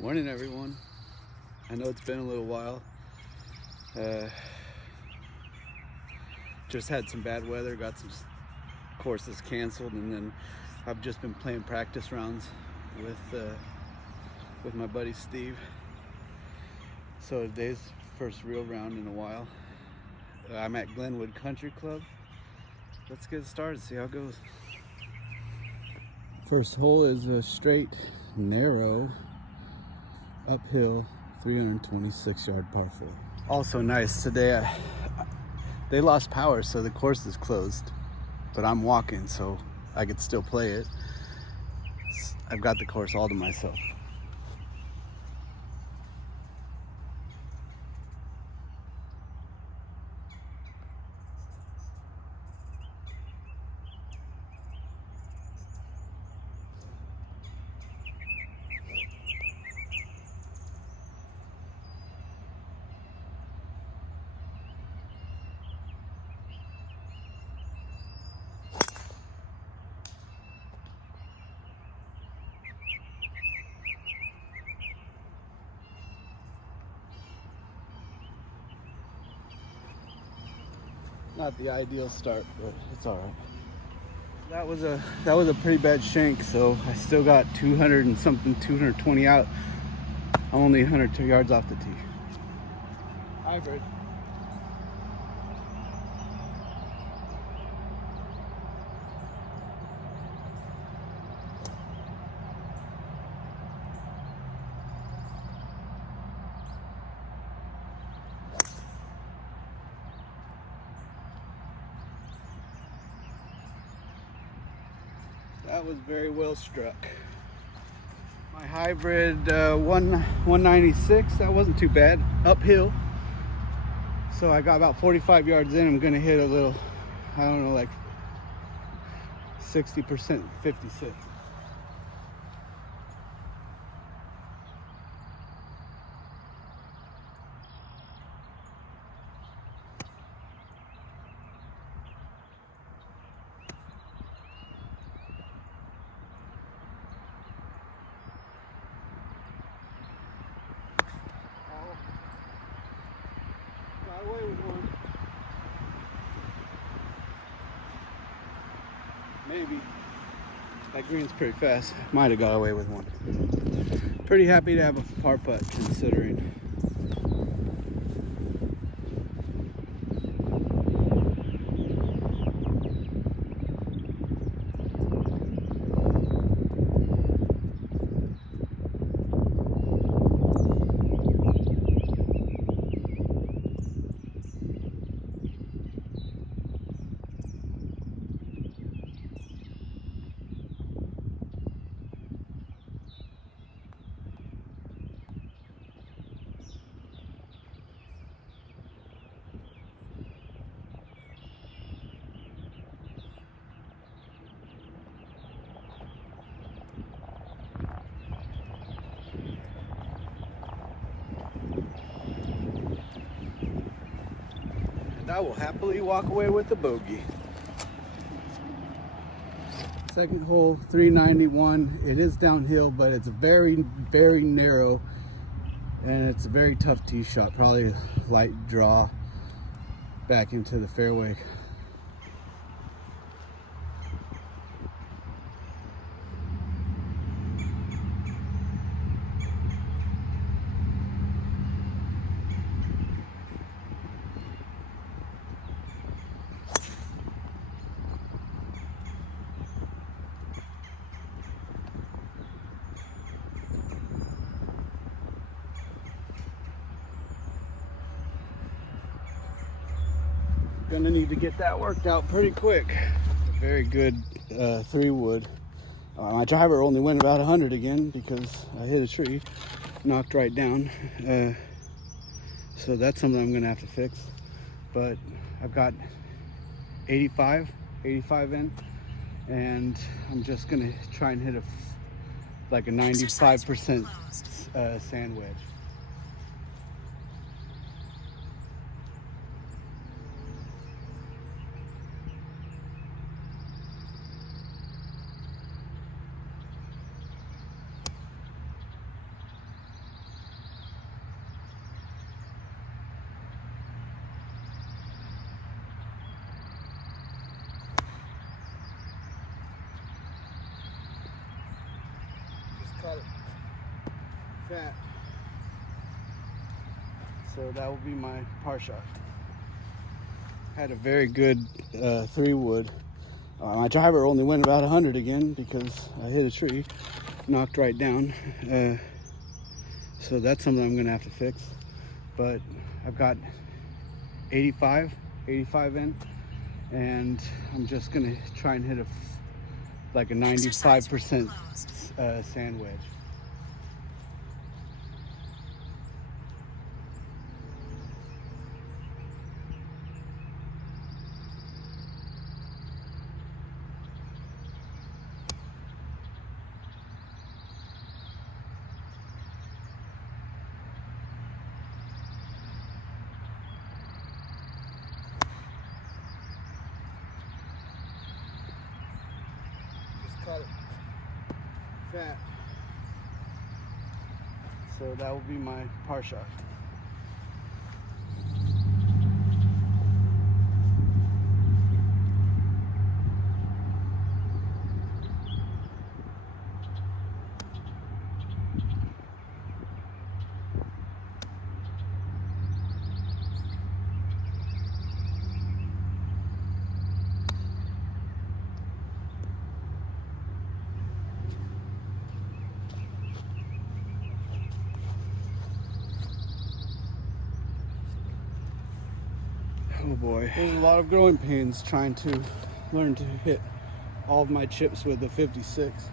Morning, everyone. I know it's been a little while. Just had some bad weather, got some courses canceled, and then I've just been playing practice rounds with my buddy Steve. So today's first real round in a while. I'm at Glenwood Country Club. Let's get started, see how it goes. First hole is a straight, narrow, uphill, 326-yard par 4. Also nice today, they lost power, so the course is closed, but I'm walking, so I could still play it. I've got the course all to myself. Not the ideal start, but it's all right. That was a pretty bad shank, so I still got 200 and something, 220 out. I'm only 102 yards off the tee. Hybrid. That was very well struck. My hybrid 196, that wasn't too bad. Uphill. So I got about 45 yards in. I'm gonna hit a little, I don't know, like 60%, 56. Got away with one. Maybe. That green's pretty fast. Might have got away with one. Pretty happy to have a par putt considering. I will happily walk away with the bogey. Second hole, 391. It is downhill, but it's very, very narrow, and it's a very tough tee shot. Probably a light draw back into the fairway. Gonna need to get that worked out pretty quick. A very good 3-wood. My driver only went about 100 again because I hit a tree, knocked right down. So that's something I'm gonna have to fix. But I've got 85 in, and I'm just gonna try and hit like a 95% sand wedge. Caught it fat. So that will be my par shot. Had a very good 3-wood. My driver only went about 100 again because I hit a tree, knocked right down. So that's something I'm gonna have to fix. But I've got 85 in, and I'm just gonna try and hit like a 95% sand wedge. Caught it fat. So that will be my par shot. Oh boy, there's a lot of growing pains trying to learn to hit all of my chips with the 56.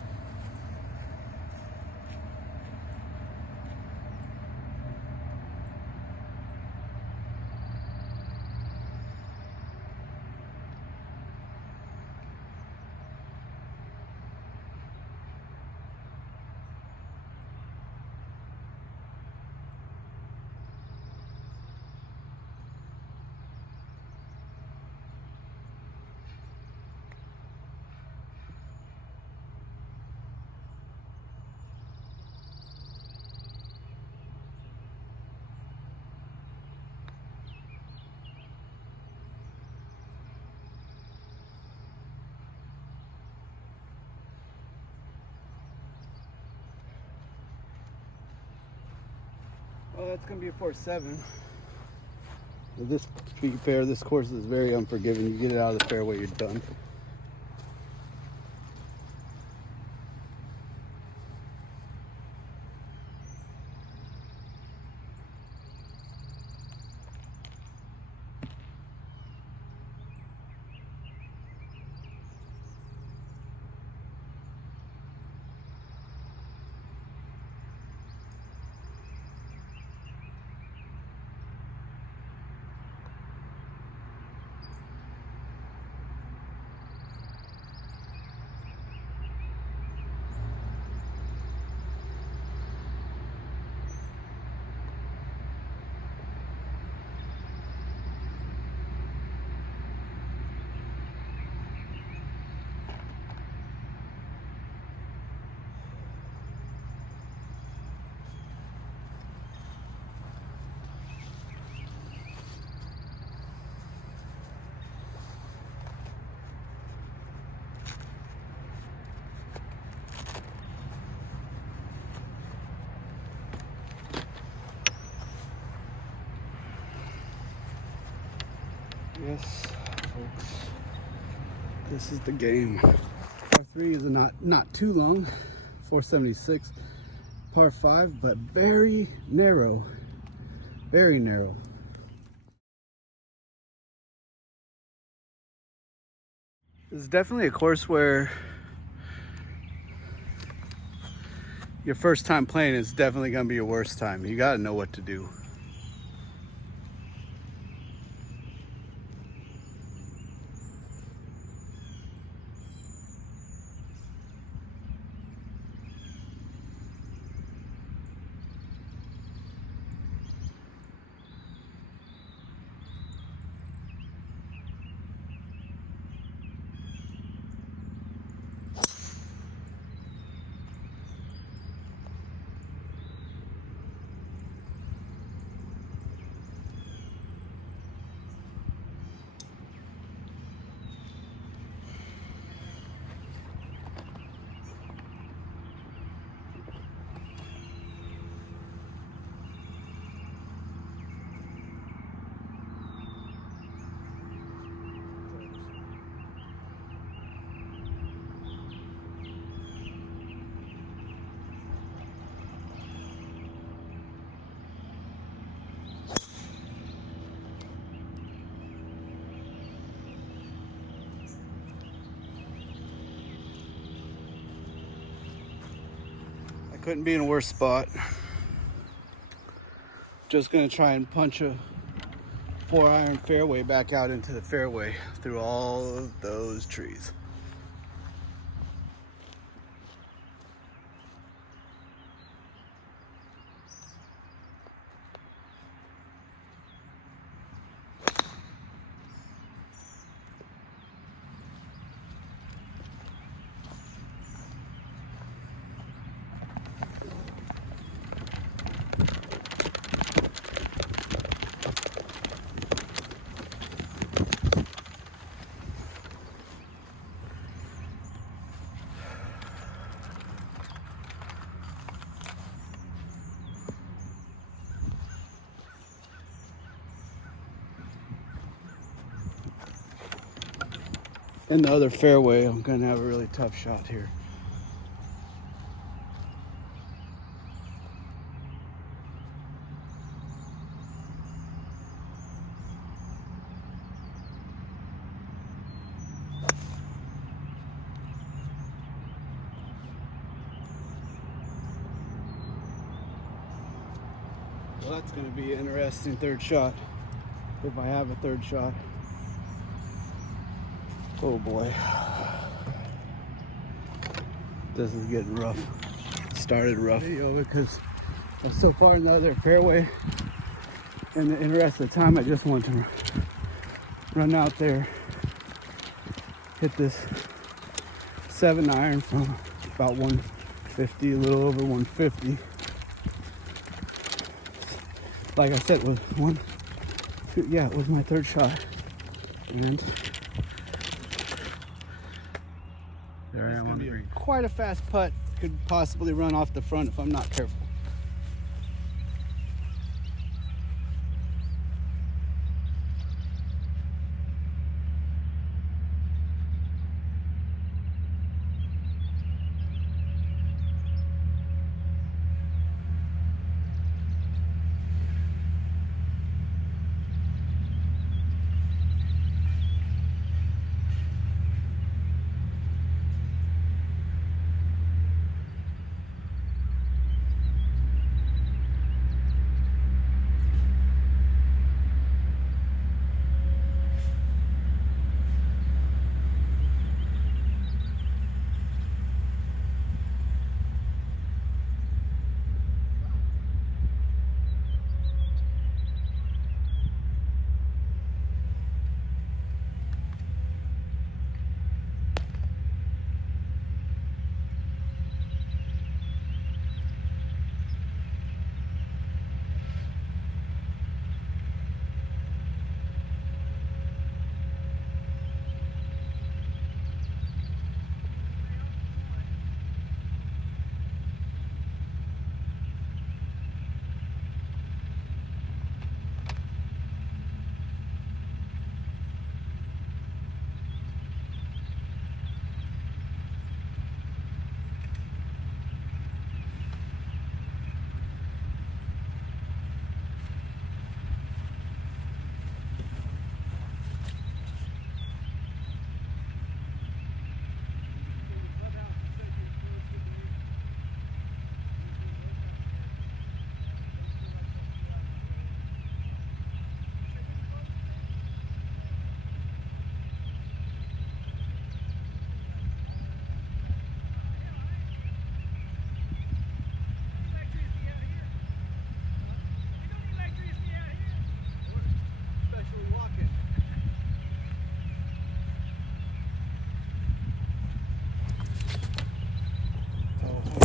Well, that's gonna be a 4-7. This, to be fair, this course is very unforgiving. You get it out of the fairway, you're done. Yes, folks, this is the game. Par 3 is not too long, 476. Par 5, but very narrow, very narrow. This is definitely a course where your first time playing is definitely going to be your worst time. You got to know what to do. Couldn't be in a worse spot. Just gonna try and punch a 4-iron fairway back out into the fairway through all of those trees. In the other fairway, I'm gonna have a really tough shot here. Well, that's gonna be an interesting third shot, if I have a third shot. Oh boy. This is getting rough. Started rough. Because I'm so far in the other fairway. In the interest of time, I just want to run out there, hit this 7-iron from about 150, a little over 150. Like I said, it was it was my third shot. And there I am on the green. Quite a fast putt. Could possibly run off the front if I'm not careful.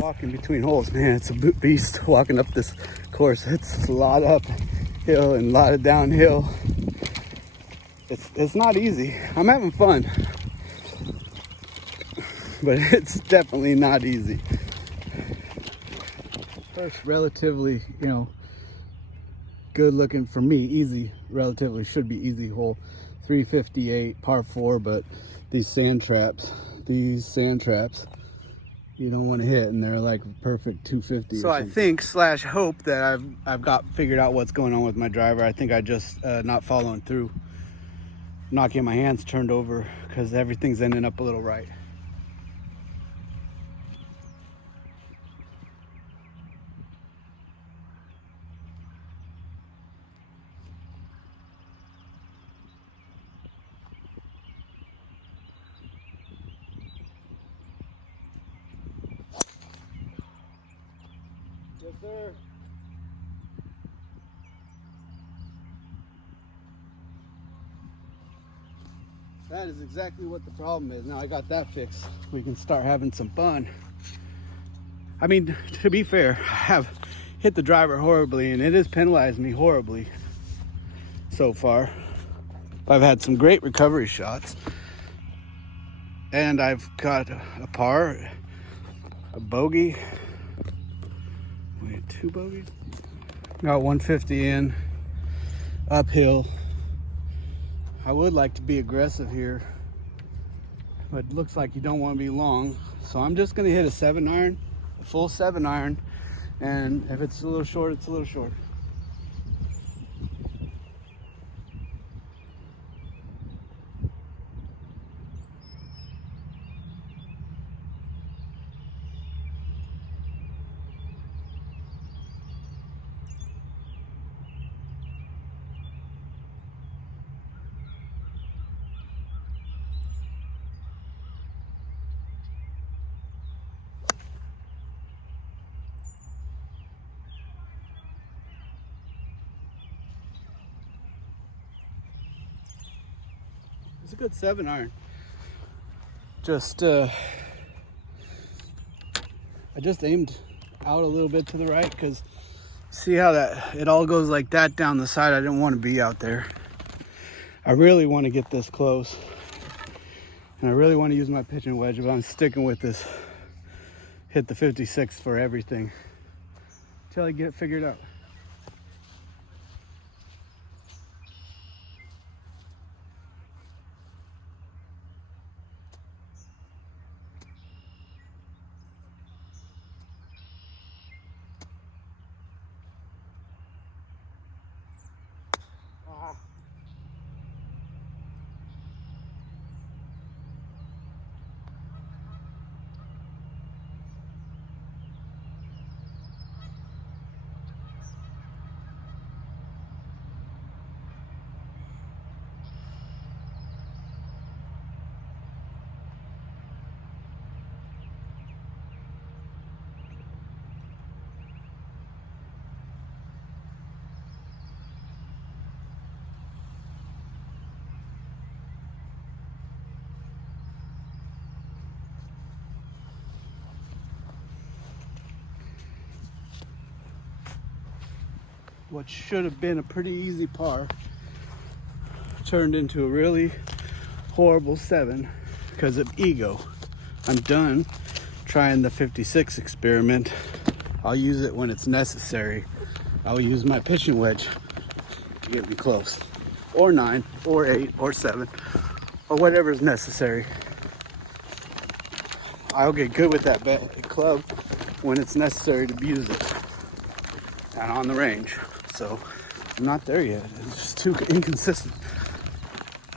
Walking between holes, man, it's a beast walking up this course. It's a lot uphill and a lot of downhill. It's not easy. I'm having fun, but it's definitely not easy. First, relatively, good looking for me, easy, relatively should be easy hole, 358 par 4, but these sand traps, you don't want to hit, and they're like perfect 250. So I think / hope that I've got figured out what's going on with my driver. I think I just not following through, not getting my hands turned over, because everything's ending up a little right. Yes, sir. That is exactly what the problem is. Now I got that fixed. We can start having some fun. I mean, to be fair, I have hit the driver horribly and it has penalized me horribly so far. I've had some great recovery shots. And I've got a par, a bogey. Wait, 2 bogeys? Got 150 in, uphill. I would like to be aggressive here, but it looks like you don't want to be long. So I'm just gonna hit a 7-iron, a full 7-iron. And if it's a little short, it's a little short. It's a good 7-iron. I just aimed out a little bit to the right because see how that it all goes like that down the side. I didn't want to be out there. I really want to get this close, and I really want to use my pitching wedge, but I'm sticking with this. Hit the 56 for everything until I get it figured out. What should have been a pretty easy par turned into a really horrible 7 because of ego. I'm done trying the 56 experiment. I'll use it when it's necessary. I'll use my pitching wedge to get me close, or 9 or 8 or 7 or whatever is necessary. I'll get good with that club when it's necessary to use it and on the range. So I'm not there yet. It's just too inconsistent.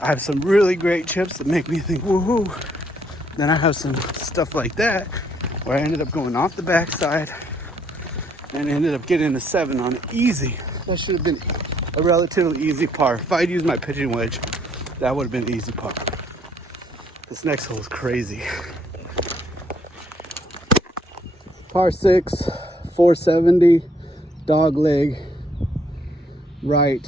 I have some really great chips that make me think woohoo. Then I have some stuff like that where I ended up going off the backside and ended up getting a 7 on it easy. That should have been a relatively easy par. If I'd used my pitching wedge, that would have been an easy par. This next hole is crazy. Par 6, 470, dog leg, right.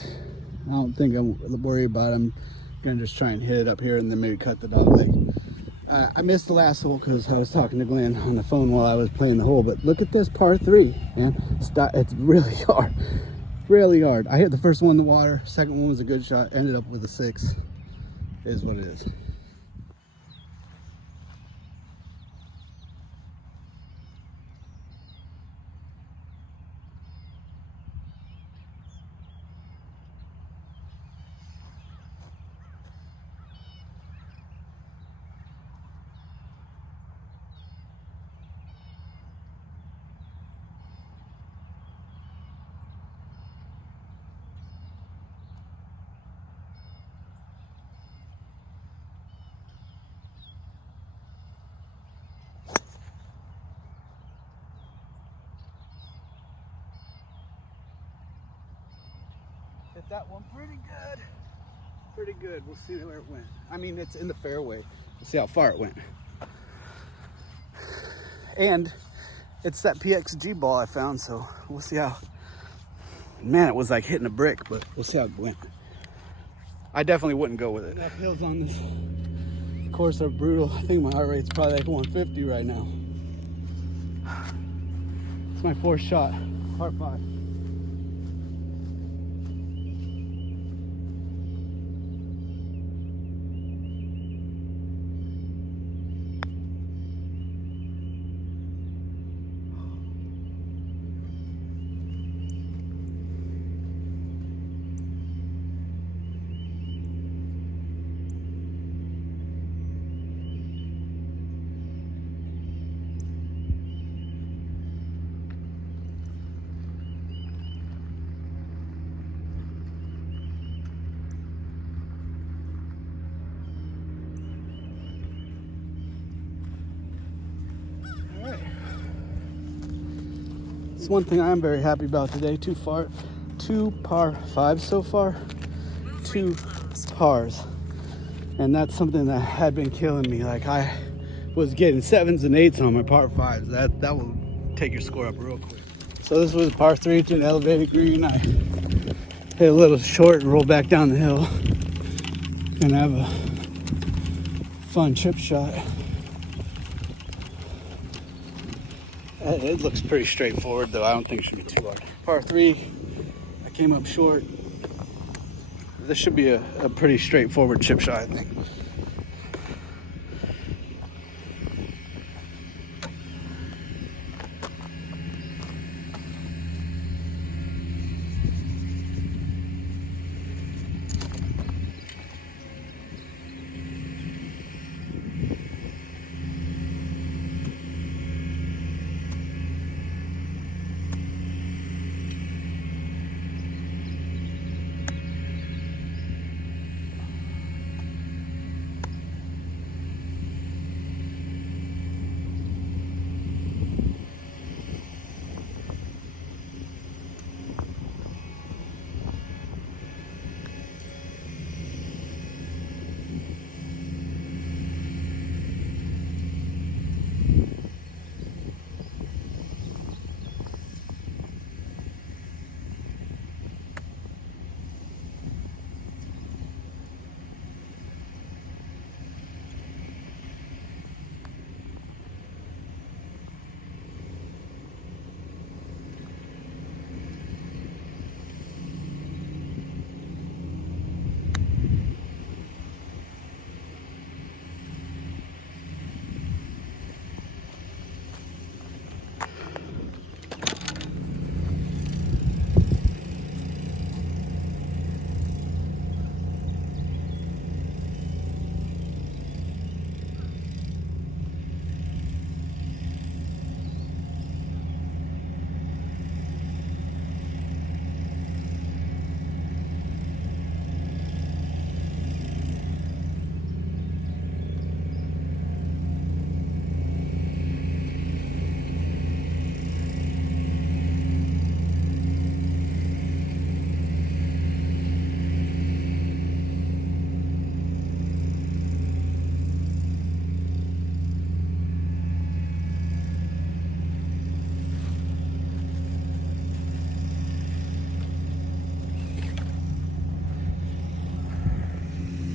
I don't think I'm worried about it. I'm gonna just try and hit it up here and then maybe cut the dog leg. I missed the last hole because I was talking to Glenn on the phone while I was playing the hole, but look at this par 3, man. It's really hard, really hard. I hit the first one in the water, second one was a good shot, ended up with a 6. It is what it is. Hit that one pretty good. Pretty good. We'll see where it went. I mean, it's in the fairway. We'll see how far it went. And It's that PXG ball I found, so we'll see how. Man, it was like hitting a brick, but we'll see how it went. I definitely wouldn't go with it. That hills on this course are brutal. I think my heart rate's probably like 150 right now. It's my fourth shot, par 5. It's one thing I'm very happy about today. 2 par 5s so far, 2 pars, and that's something that had been killing me. Like I was getting 7s and 8s on my par 5s. That will take your score up real quick. So this was par 3 to an elevated green. I hit a little short and rolled back down the hill. Gonna have a fun chip shot. It looks pretty straightforward, though. I don't think it should be too hard. Par 3, I came up short. This should be a pretty straightforward chip shot, I think.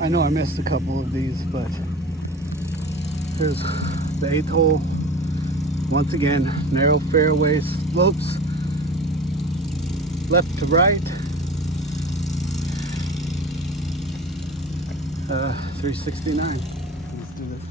I know I missed a couple of these, but there's the 8th hole. Once again, narrow fairway slopes, left to right. 369. Let's do this.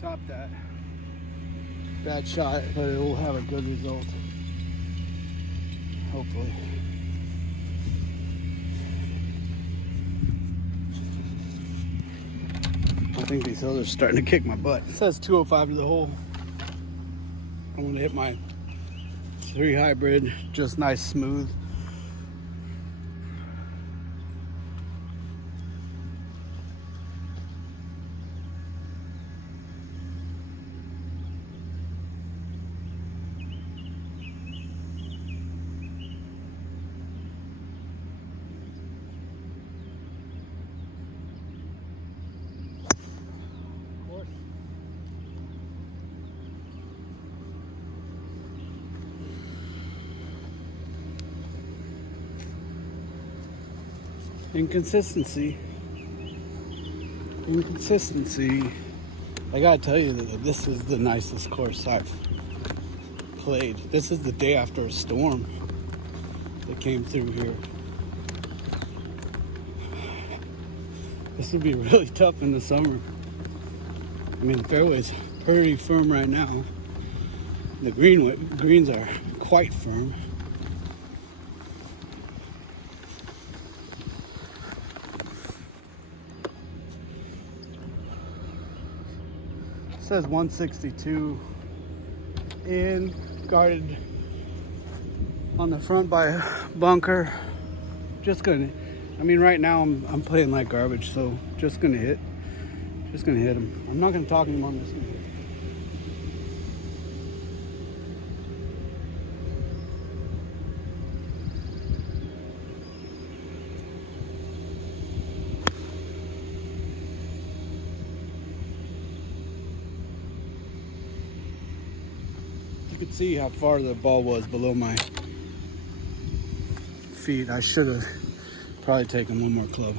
Top that. Bad shot, but it will have a good result. Hopefully. think these hills are starting to kick my butt. It says 205 to the hole. I'm gonna hit my 3 hybrid, just nice smooth. Inconsistency. I gotta tell you that this is the nicest course I've played. This is the day after a storm that came through here. This would be really tough in the summer. I mean, the fairway's pretty firm right now. The greens are quite firm. It says 162 in, guarded on the front by a bunker. I mean, right now I'm playing like garbage, so just gonna hit him. I'm not gonna talk anymore. I'm just gonna hit. You could see how far the ball was below my feet. I should have probably taken one more club.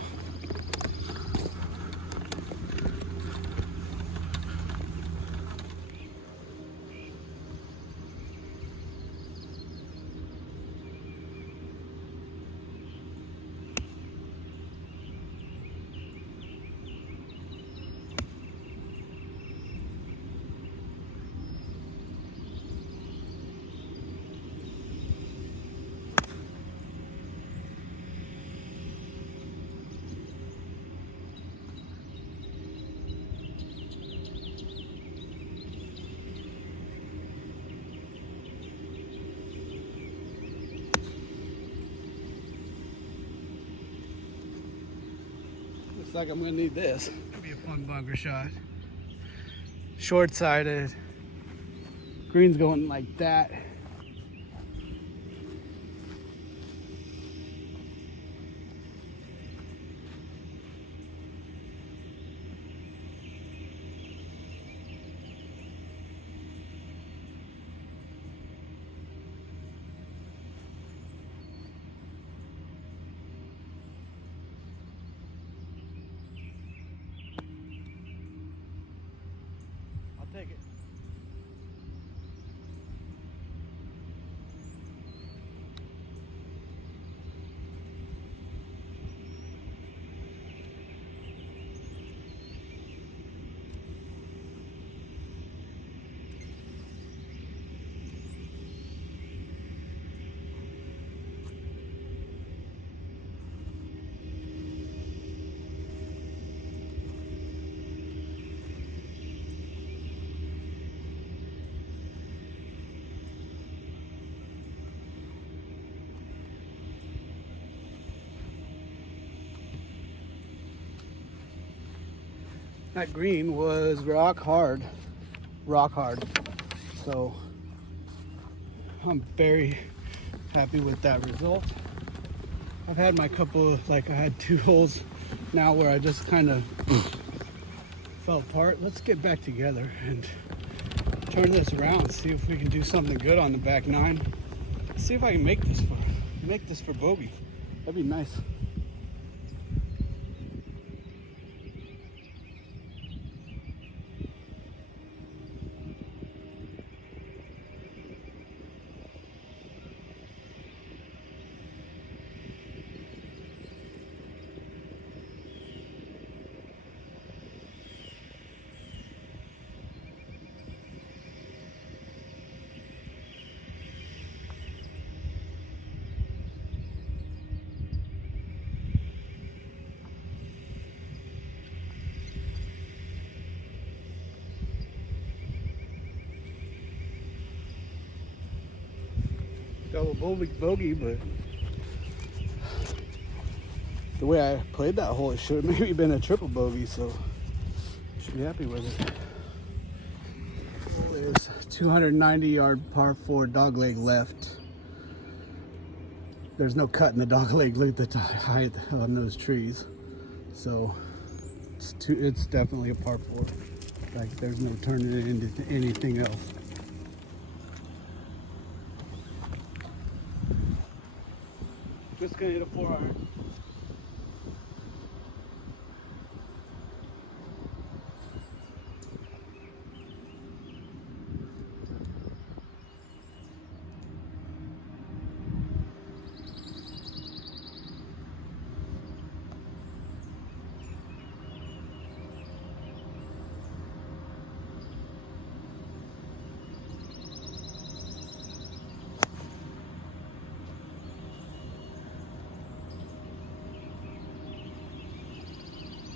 Looks like I'm gonna need this. It'll be a fun bunker shot. Short-sided. Green's going like that. I'll take it. That green was rock hard. So I'm very happy with that result. I've had my couple of, I had 2 holes now where I just kind of fell apart. Let's get back together and turn this around, see if we can do something good on the back 9. See if I can make this for bogey. That'd be nice. double bogey, but the way I played that hole, it should have maybe been a triple bogey, so should be happy with it. Hole is 290-yard par 4 dogleg left. There's no cut in the dogleg. Look at the height on those trees. So it's definitely a par 4. Like there's no turning it into anything else. Just gonna hit a 4-iron.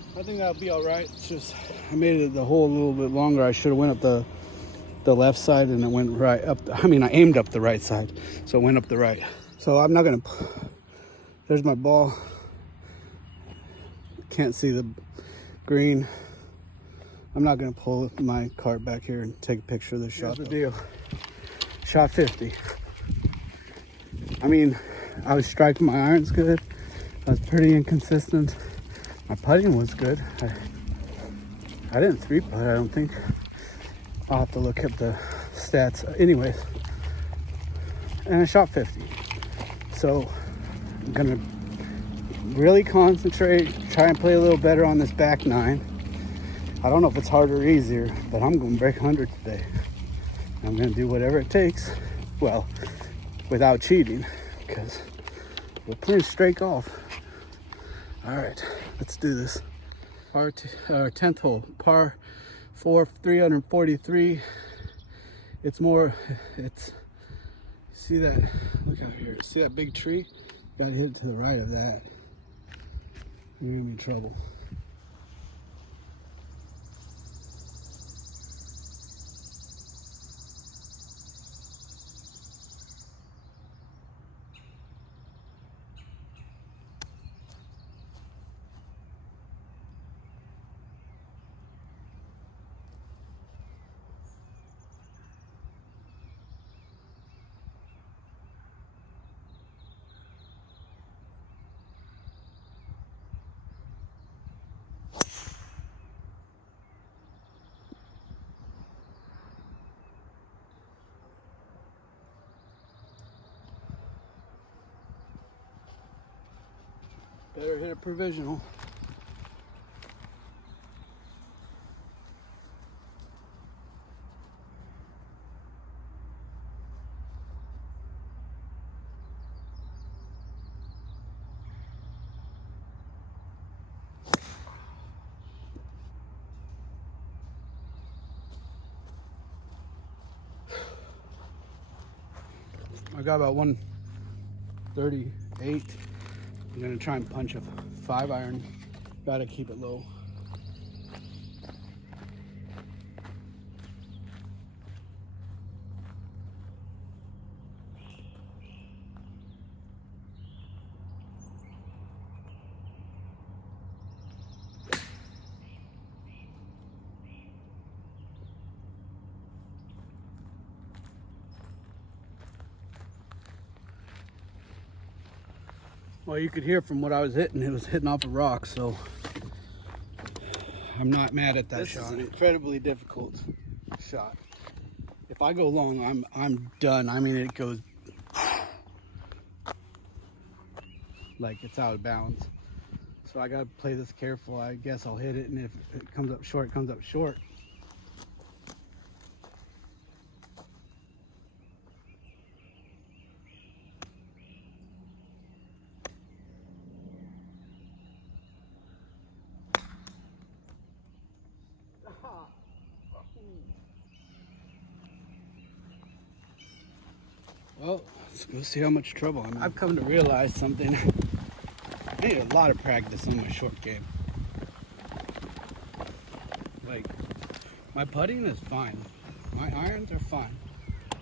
I think that'll be all right. It's just I made it the hole a little bit longer. I should have went up the left side, and it went right up. I aimed up the right side, so it went up the right. So I'm not gonna. There's my ball. Can't see the green. I'm not gonna pull my cart back here and take a picture of this shot. Here's the deal. Shot 50. I was striking my irons good. I was pretty inconsistent. My putting was good. I didn't 3-putt, I don't think. I'll have to look at the stats. Anyways, and I shot 50. So I'm gonna really concentrate, try and play a little better on this back 9. I don't know if it's harder or easier, but I'm gonna break 100 today. I'm gonna do whatever it takes. Well, without cheating, because we're playing straight golf. All right, let's do this. 10th hole, par 4, 343. See that, look out here. See that big tree? Gotta hit it to the right of that. You're gonna be in trouble. Better hit a provisional. I got about 138. I'm gonna try and punch a 5-iron. Gotta keep it low. Well, you could hear from what I was hitting, it was hitting off a rock, so I'm not mad at that shot. This is an incredibly difficult shot. If I go long, I'm done. It goes like it's out of bounds. So I gotta play this careful. I guess I'll hit it, and if it comes up short, it comes up short. Well, let's go see how much trouble I'm in. I've come to realize something. I need a lot of practice on my short game. Like, my putting is fine. My irons are fine.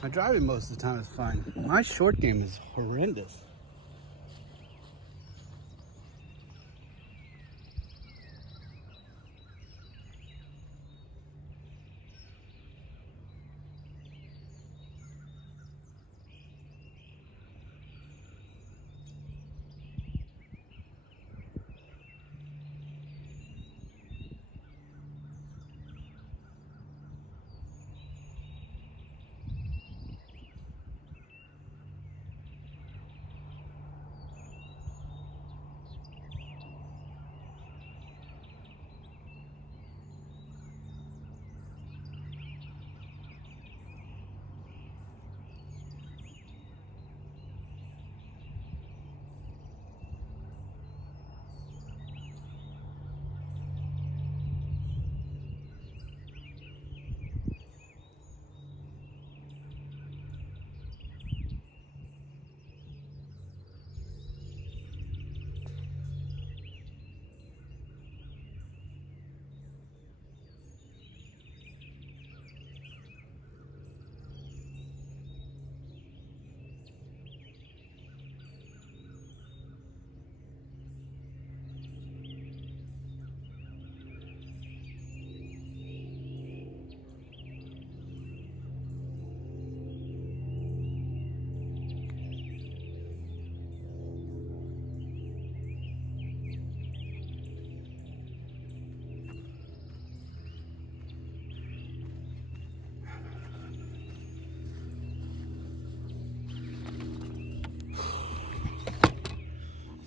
My driving most of the time is fine. My short game is horrendous.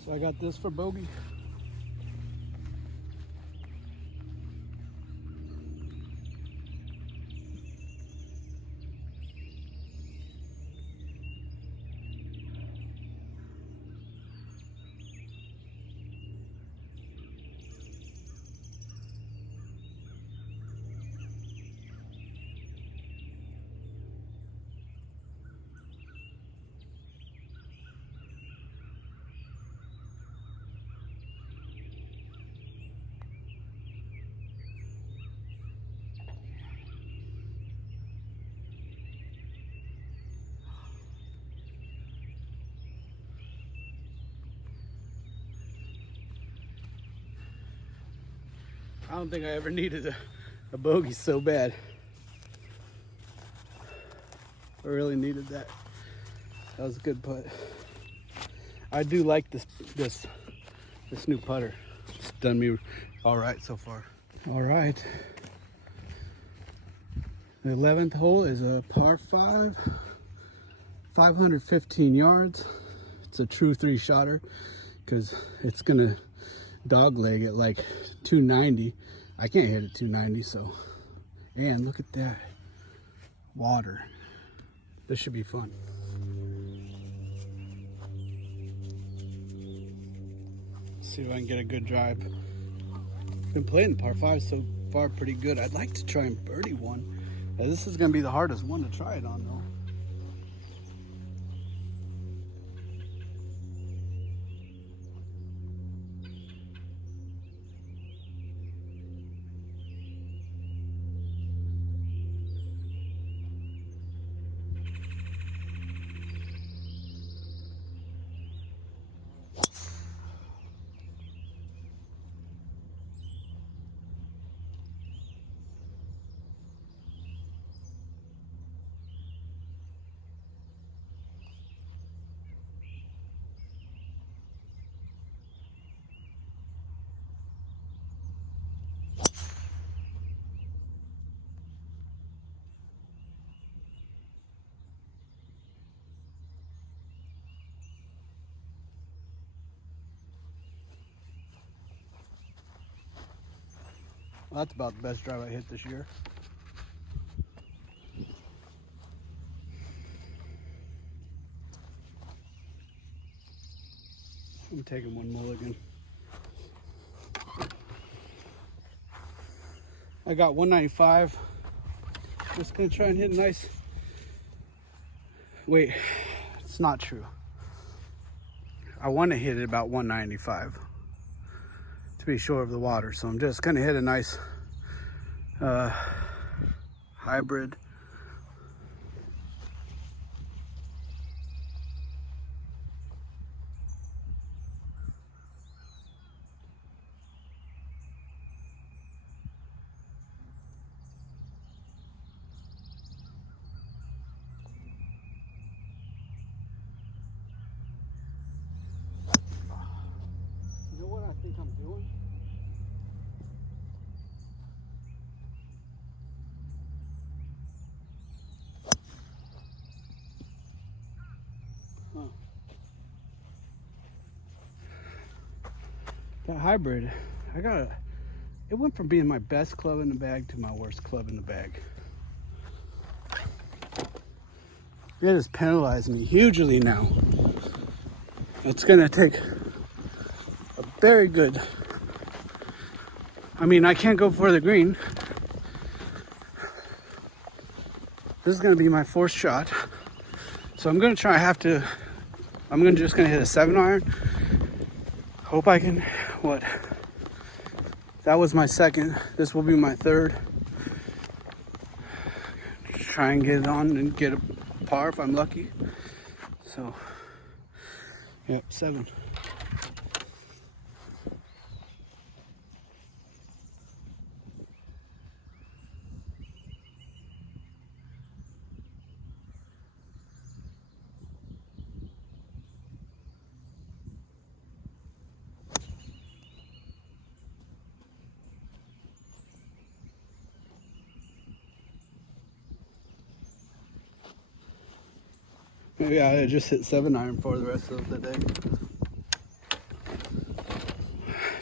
So I got this for bogey. I don't think I ever needed a bogey so bad. I really needed that. That was a good putt. I do like this new putter. It's done me all right so far. All right. The 11th hole is a par 5, 515 yards. It's a true 3-shotter because it's gonna dog leg at like 290. I can't hit it 290, so. And look at that water. This should be fun. See if I can get a good drive. Been playing the par 5 so far pretty good. I'd like to try and birdie one. Now, this is gonna be the hardest one to try it on though. Well, that's about the best drive I hit this year. I'm taking one mulligan. I got 195. Just gonna try and hit a nice. Wait, it's not true. I want to hit it about 195 to be sure of the water. So I'm just gonna hit a nice hybrid That hybrid, it went from being my best club in the bag to my worst club in the bag. It has penalized me hugely now. It's gonna take a very good, I mean, I can't go for the green. This is gonna be my fourth shot. So I'm gonna try, I'm just gonna hit a 7-iron. Hope I can, that was my second. This will be my third. Just try and get it on and get a par if I'm lucky. So, yep, 7. Maybe I just hit 7-iron for the rest of the day.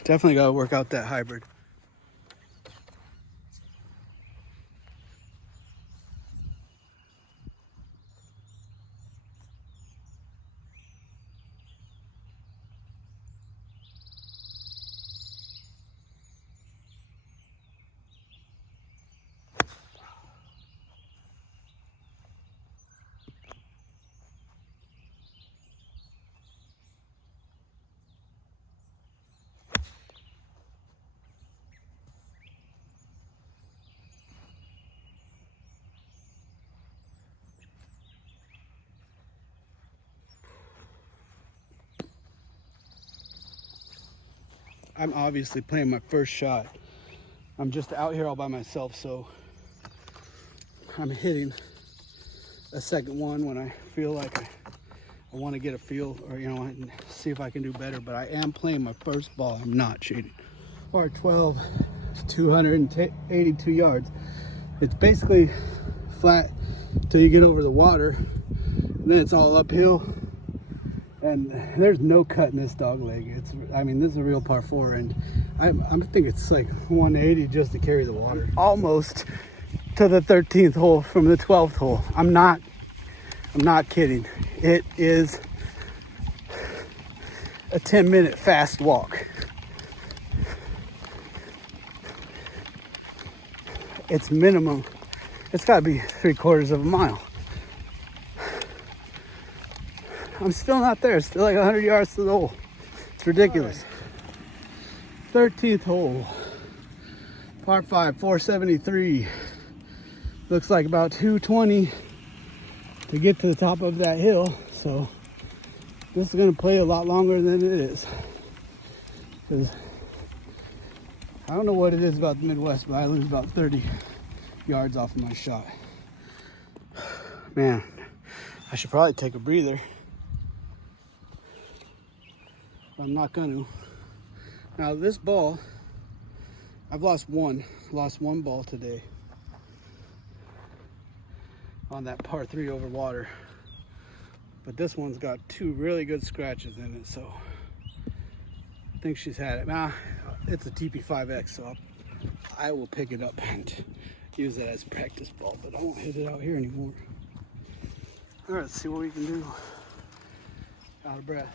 Definitely got to work out that hybrid. I'm obviously playing my first shot. I'm just out here all by myself, so I'm hitting a second one when I feel like I want to get a feel, or and see if I can do better. But I am playing my first ball. I'm not cheating. Par 12, 282 yards. It's basically flat till you get over the water, and then it's all uphill. And there's no cut in this dog leg. This is a real par 4, and I think it's like 180 just to carry the water. Almost to the 13th hole from the 12th hole. I'm not kidding. It is a 10-minute fast walk. It's minimum. It's got to be 3/4 of a mile. I'm still not there. Still like 100 yards to the hole. It's ridiculous. Right. 13th hole. Par 5, 473. Looks like about 220 to get to the top of that hill. So this is going to play a lot longer than it is. Because I don't know what it is about the Midwest, but I lose about 30 yards off of my shot. Man, I should probably take a breather. I'm not gonna. Now this ball, I've lost one ball today on that par 3 over water, but this one's got 2 really good scratches in it, so I think she's had it. Nah, it's a TP5X, so I will pick it up and use it as a practice ball, but I won't hit it out here anymore. All right, let's see what we can do. Out of breath.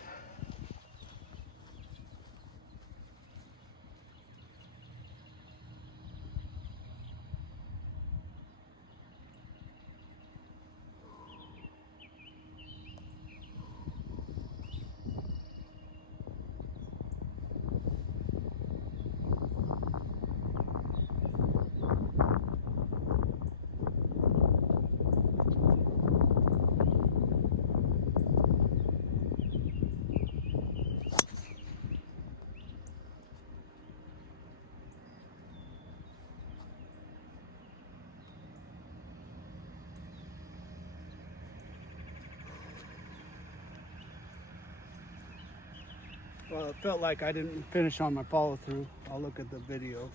Well, it felt like I didn't finish on my follow through. I'll look at the video.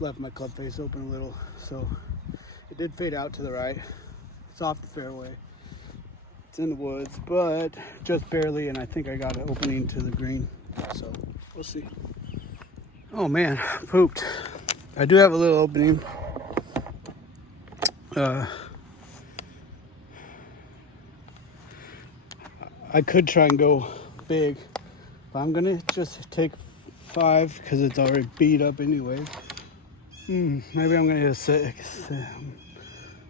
Left my club face open a little, so it did fade out to the right. It's off the fairway. It's in the woods, but just barely, and I think I got an opening to the green. So we'll see. Oh man, pooped. I do have a little opening. I could try and go big, but I'm gonna just take 5 because it's already beat up anyway. Maybe I'm gonna hit a 6.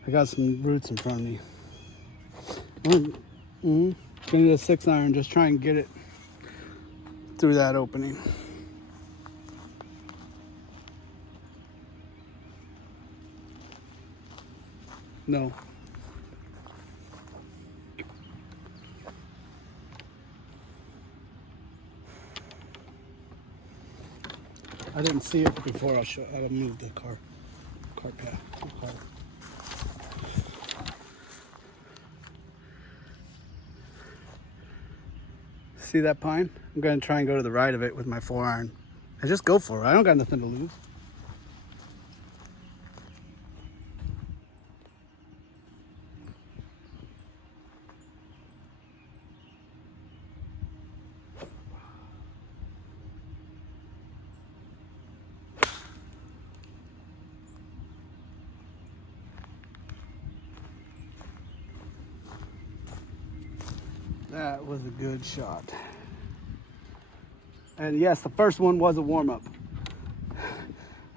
I got some roots in front of me. Gonna hit a 6 iron, just try and get it through that opening. No. I didn't see it before. I'll move the cart path. See that pine? I'm gonna try and go to the right of it with my 4 iron. I just go for it. I don't got nothing to lose. That was a good shot. And yes, the first one was a warm-up.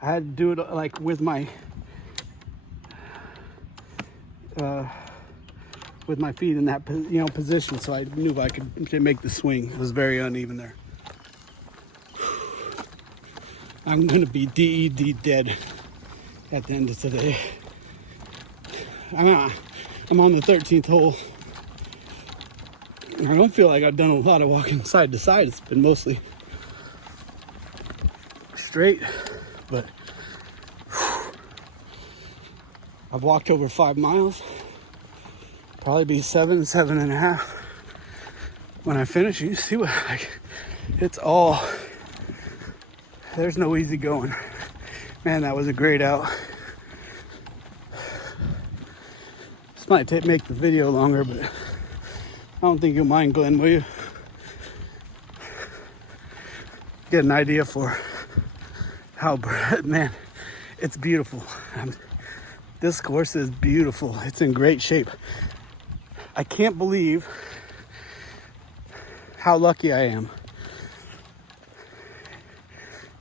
I had to do it like with my feet in that position, so I knew I could make the swing. It was very uneven there. I'm gonna be DED dead at the end of today. I'm on the 13th hole. I don't feel like I've done a lot of walking side to side. It's been mostly straight, but I've walked over 5 miles. Probably be 7.5 when I finish. You see what, it's all, there's no easy going. Man, that was a great out. This might make the video longer, but I don't think you'll mind, Glenn, will you? Get an idea for how, man, it's beautiful. This course is beautiful. It's in great shape. I can't believe how lucky I am.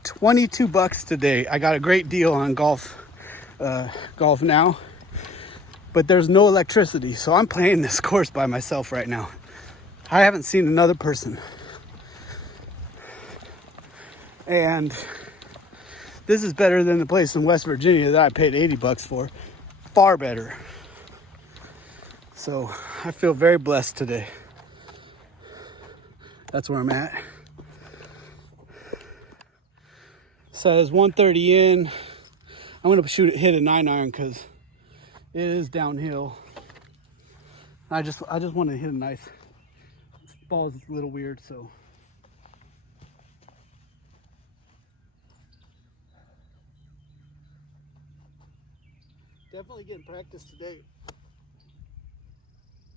$22 today. I got a great deal on Golf Now, but there's no electricity, so I'm playing this course by myself right now. I haven't seen another person. And this is better than the place in West Virginia that I paid $80 for. Far better. So I feel very blessed today. That's where I'm at. Says 130 in. I'm gonna hit a 9 iron because it is downhill. I just want to hit a nice ball. Is a little weird, so. Definitely getting practice today.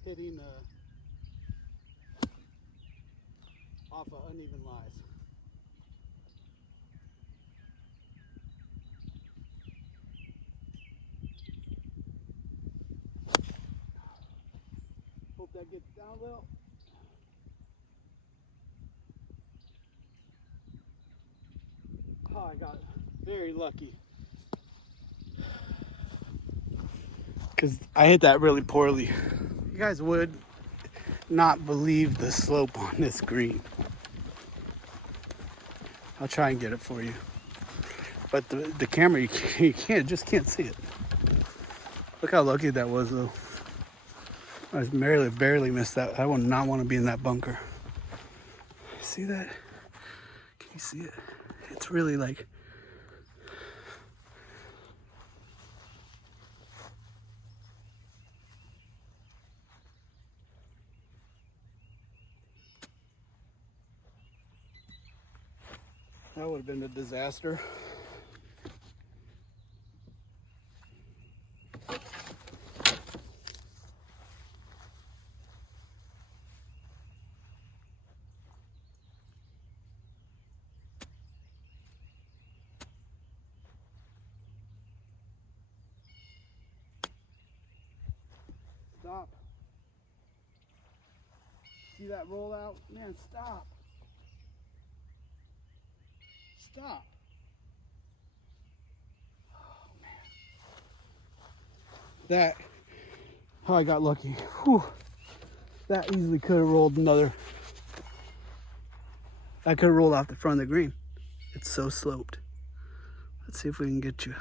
Hitting off of uneven lies. Hope that gets down well. Oh, I got very lucky. Because I hit that really poorly. You guys would not believe the slope on this green. I'll try and get it for you. But the camera, you just can't see it. Look how lucky that was, though. I barely missed that. I would not want to be in that bunker. See that? Can you see it? It's really like... That would have been a disaster. Stop. See that roll out? Man, stop. Stop. Oh, man. That, how I got lucky. Whew. That easily could have rolled another. I could have rolled off the front of the green. It's so sloped. Let's see if we can get you.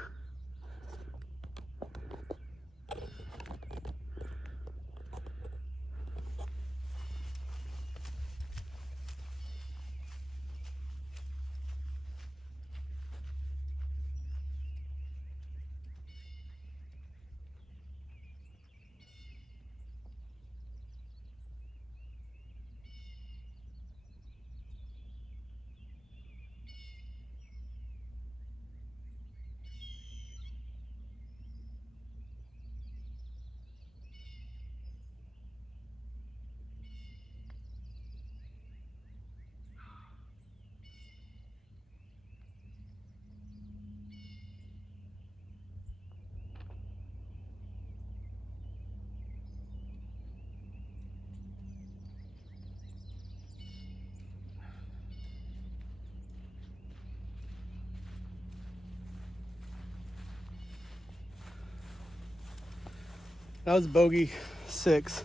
That was bogey 6.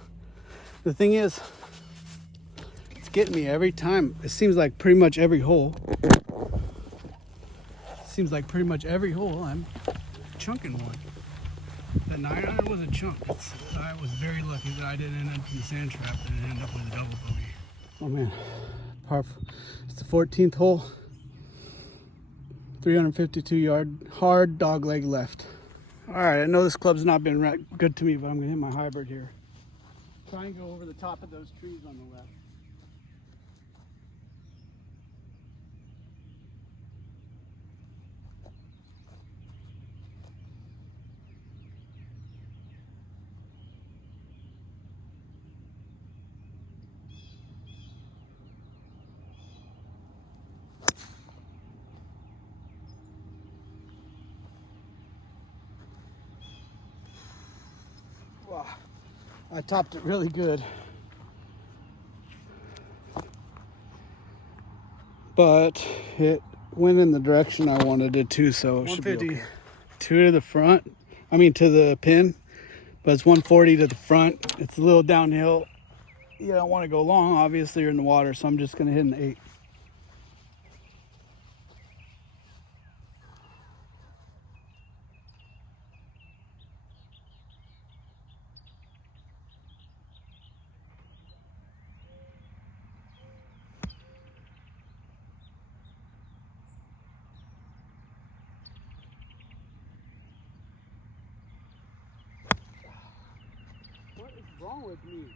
The thing is, it's getting me every time. It seems like pretty much every hole. I'm chunking one. The 9-iron was a chunk. I was very lucky that I didn't end up in the sand trap and end up with a double bogey. Oh man, it's the 14th hole. 352 yard, hard dog leg left. All right, I know this club's not been good to me, but I'm gonna hit my hybrid here. Try and go over the top of those trees on the left. Wow, I topped it really good. But it went in the direction I wanted it to, so it should be okay. 2 to the front, to the pin, but it's 140 to the front. It's a little downhill. You don't want to go long, obviously you're in the water, so I'm just gonna hit an 8. What is wrong with me?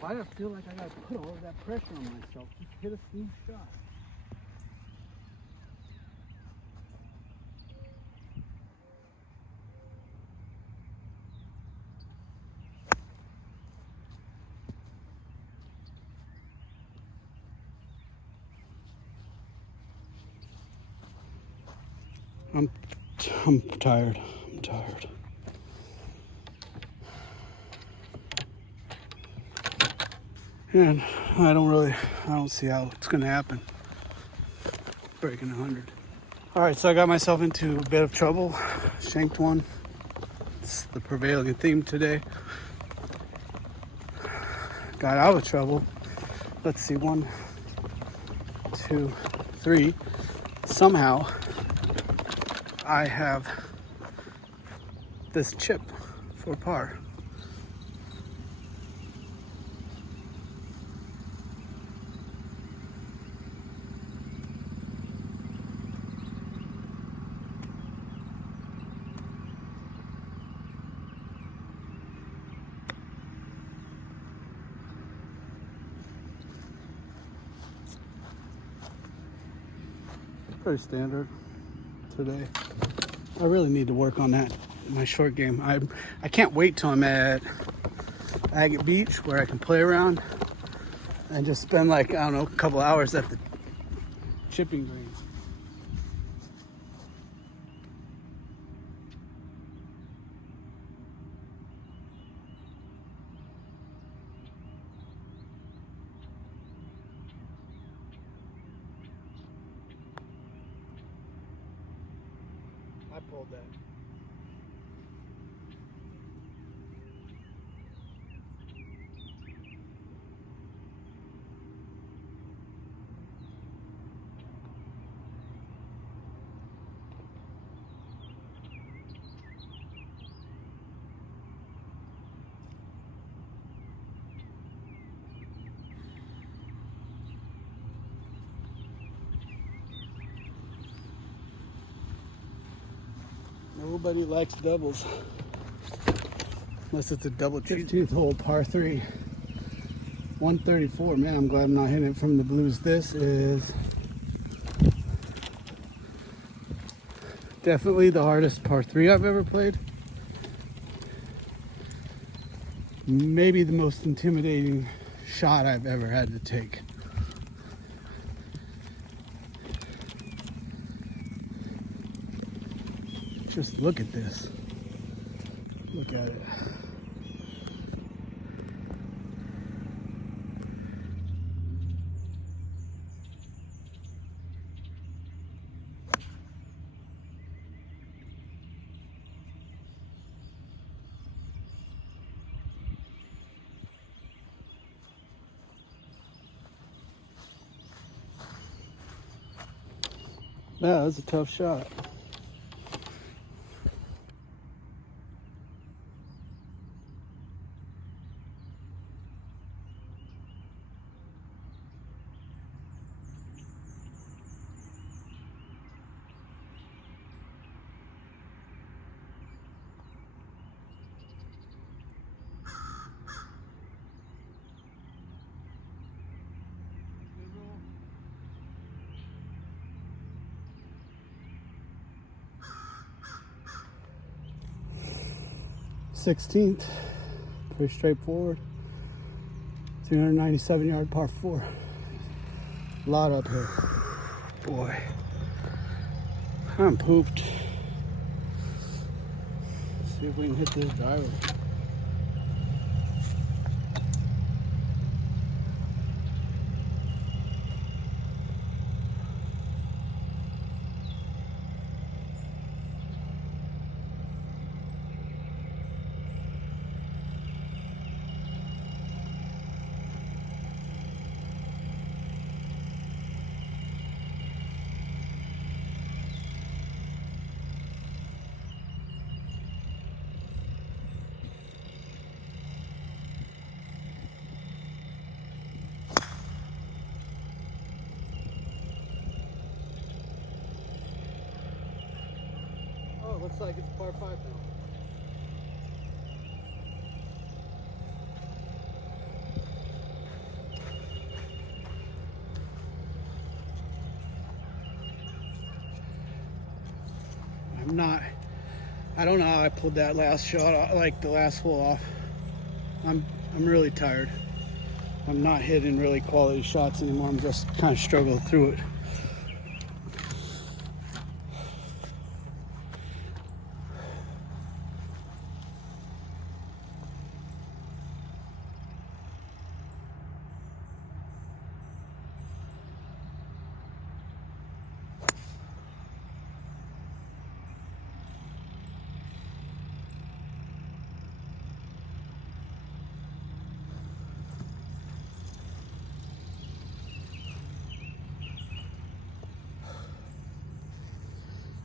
Why do I feel like I gotta put all of that pressure on myself? Just hit a smooth shot. I'm tired. I'm tired. And I don't see how it's gonna happen. Breaking 100. All right, so I got myself into a bit of trouble. Shanked one. It's the prevailing theme today. Got out of trouble. Let's see, 1, 2, 3. Somehow I have this chip for par. Pretty standard today. I really need to work on that in my short game. I can't wait till I'm at Agate Beach where I can play around and just spend a couple hours at the chipping green. I pulled that. Nobody likes doubles. Unless it's a double 15th hole, par 3. 134. Man, I'm glad I'm not hitting it from the blues. This is definitely the hardest par 3 I've ever played. Maybe the most intimidating shot I've ever had to take. Just look at this. Look at it. Yeah, that's a tough shot. '16th, pretty straightforward. 397-yard par 4. A lot up here. Boy, I'm pooped. See if we can hit this driver. Oh, looks like it's par 5 now. I don't know how I pulled that last shot off, like the last hole off. I'm really tired. I'm not hitting really quality shots anymore. I'm just kind of struggling through it.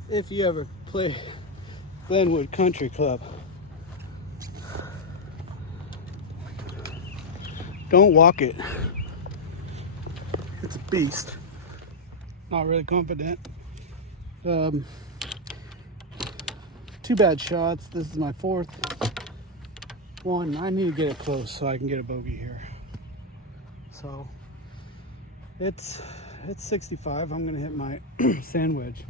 If you ever play Glenwood Country Club, don't walk it. It's a beast. Not really confident. 2 bad shots. This is my 4th one. I need to get it close so I can get a bogey here. So it's 65. I'm gonna hit my sand wedge.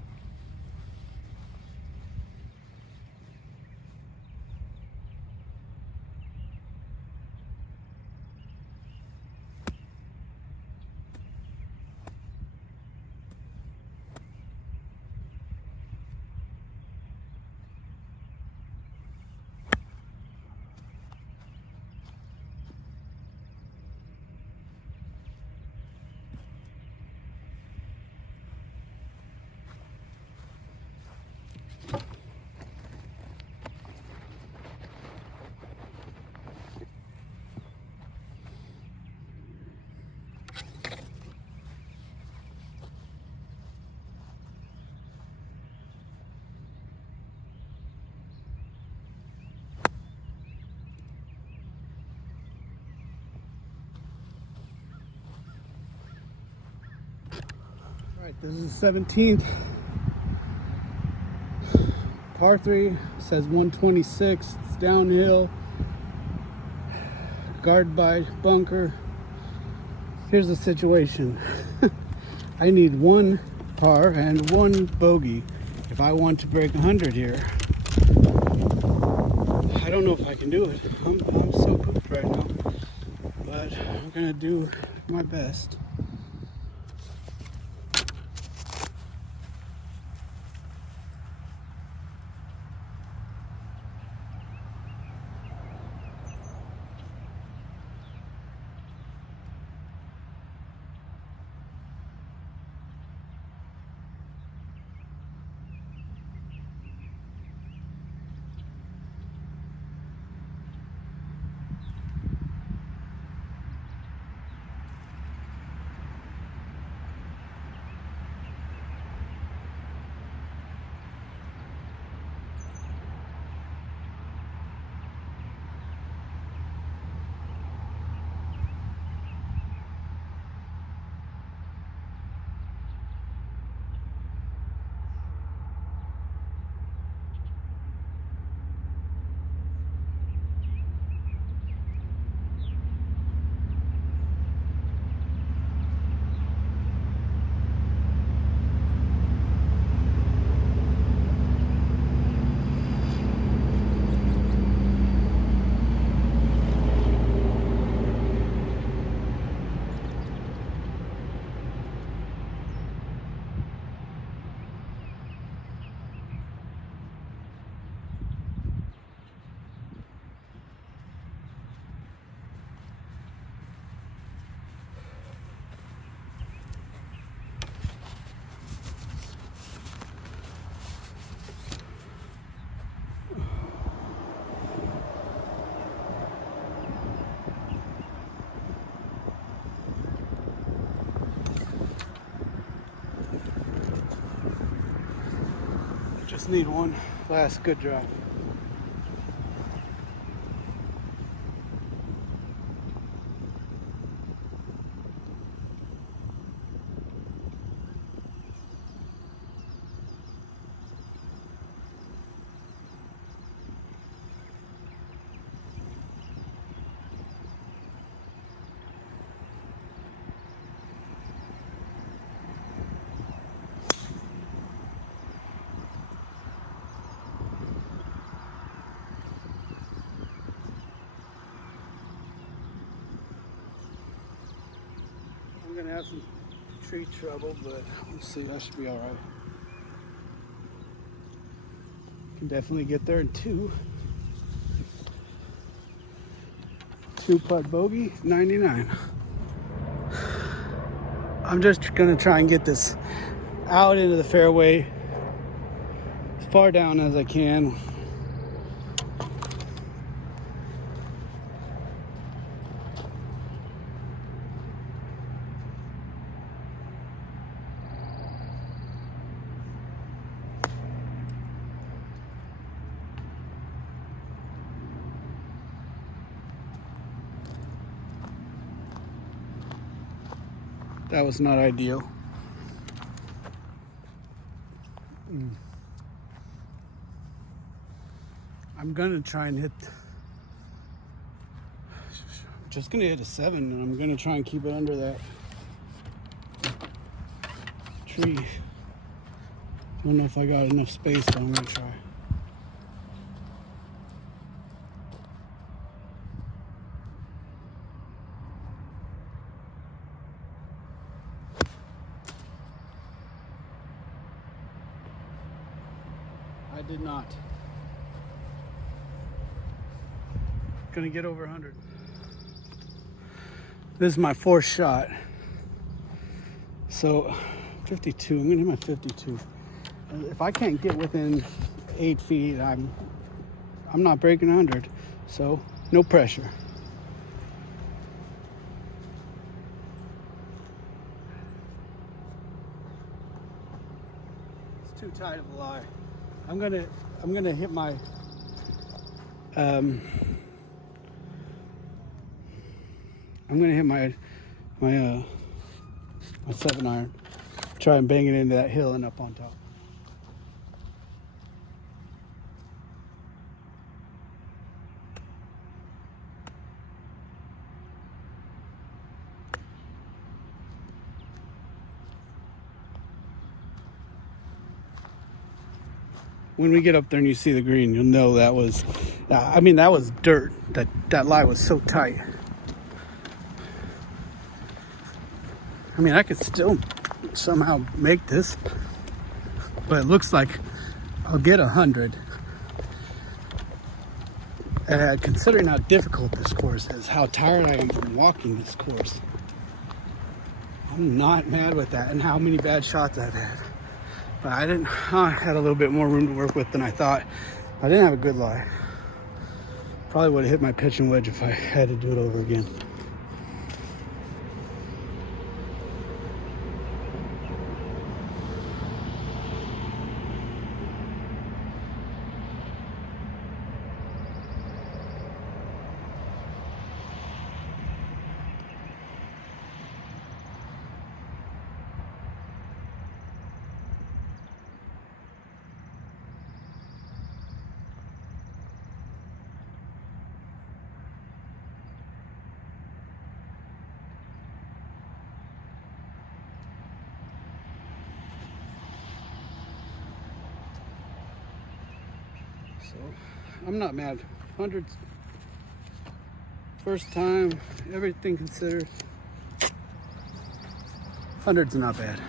right, this is 17th. Par 3, says 126. It's downhill. Guarded by bunker. Here's the situation. I need one par and one bogey if I want to break 100 here. I don't know if I can do it. I'm so pooped right now, but I'm gonna do my best. Just need one last good drive. I'm gonna have some tree trouble, but we'll see. That should be all right. Can definitely get there in two. 2-putt bogey, 99. I'm just gonna try and get this out into the fairway as far down as I can. That was not ideal. I'm gonna try and hit, just gonna hit a 7, and I'm gonna try and keep it under that tree. I don't know if I got enough space, but I'm gonna try. I did not. Gonna get over 100. This is my 4th shot. So 52, I'm gonna hit my 52. If I can't get within 8 feet, I'm not breaking 100. So no pressure. It's too tight of a lie. I'm gonna hit my I'm gonna hit my 7-iron. try and bang it into that hill and up on top. When we get up there and you see the green, you'll know that was, I mean, that was dirt. That lie was so tight. I mean, I could still somehow make this, but it looks like I'll get 100. Considering how difficult this course is, how tired I am from walking this course, I'm not mad with that, and how many bad shots I've had. But I had a little bit more room to work with than I thought. I didn't have a good lie. Probably would have hit my pitching wedge if I had to do it over again. So I'm not mad. 100s, first time, everything considered. 100's not bad.